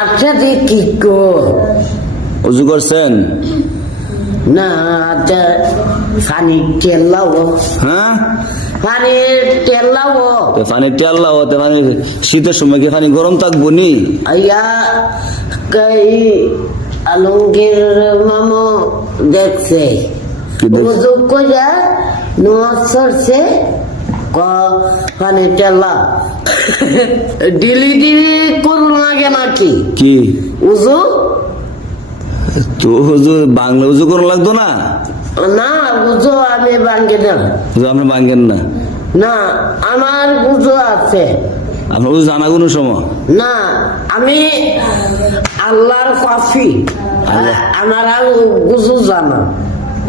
আচ্ছা দি কি কো উজু করছেন? না আচ্ছা পানি হ্যাঁ? পানি পানি তো পানি শীতের সময় কি পানি গরম থাকব নি? আইয়া কই আলমগীর মামো দেখছে। কি দেখছে? উজু কইরা নোয়াজ সরছে ক পানি তেলা ডিলি ডিলি করুন আগে নাকি? কি? উজু? তো হুজু বাংলা উজু করা লাগতো না? না উজু আমি ভাঙ্গি না। হুজু আপনি না? না আমার উজু আছে। আপনার উজু জানা কোনো সময়? না আমি আল্লাহর কফি। আমার আর উজু জানা।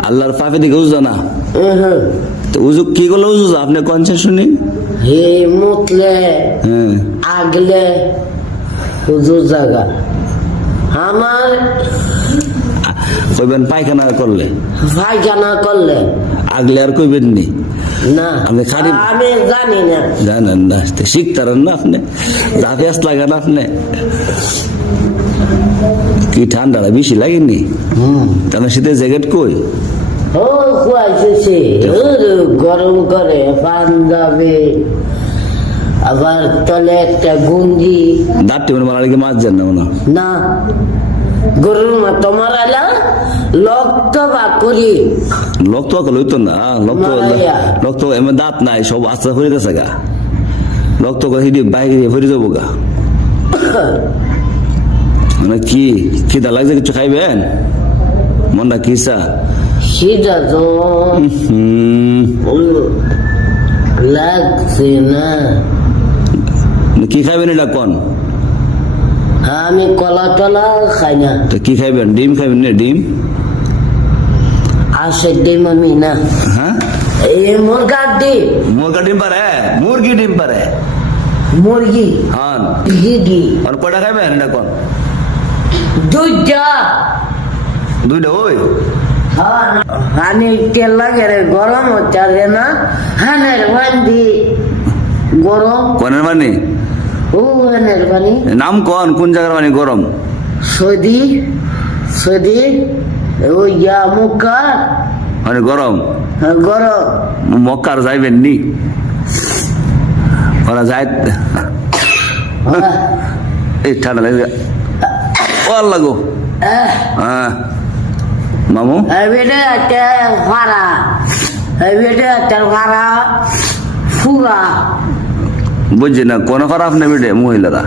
আল্লাহর পাপে দিকে উজু জানা উহু। তো উজু কি করলে উজু? আপনি কনছেন শুনি? হে মুতলে হ্যাঁ। আগলে উজু জাগা। আমার কইবেন পায়খানা করলে। পায়খানা করলে। আগলে আর কইবেন নি। না আপনি খালি- আমি জানি না। জানেন না শিখতারেন না আপনি। জাফিয়াস লাগান আপনি। কি ঠান্ডাটা বেশি লাগেনি? তাহলে শীতের জ্যাকেট কই? ও কুয়াইছে গরম করে পাঞ্জাবে আবার তলে একটা গুঞ্জি। দাঁতটি মানে মারা মাছ যান না না। গরুর মা তোমার আলা লক্ত বা করি লোক তো না লোক তো মারাইয়া। লোক তো এমন দাঁত নাই সব আস্তে ফিরে গেছে গা। লোক তো হিডি বাইরে ফিরে যাব গা। মানে কি খিদা লাগছে কিছু খাইবেন? মনটা কিসা সেটা তো লাগছে না। কি খাইবেন এটা কোন? আমি কলা টলা খাই না। তো কি খাইবেন? ডিম খাইবেন না ডিম? আসে ডিম আমি না। হ্যাঁ? এই মুরগার ডিম। মুরগা ডিম পারে? মুরগি ডিম পারে? মুরগি। হ্যাঁ গিগি। আর কয়টা খাইবেন এটা কোন? দুইটা। দুইটা ওই? হানি তেল লাগে রে গরম হচ্ছে রে না হানের বান্দি। গরম? কোনের মানে ও হানের বানি নাম কোন? কোন জায়গার মানে গরম? সৌদি সৌদি ও ইয়া মুক্কা। মানে গরম? গরম। মক্কার যাইবেন নি? ওরা যায় এই ঠান্ডা লাগে ও আল্লাহ গো। হ্যাঁ। মামু? বেটে একটা ভাড়া। বেটে একটা ভাড়া ফুরা বুঝছি না কোন খারাপ বেটে মহিলারা।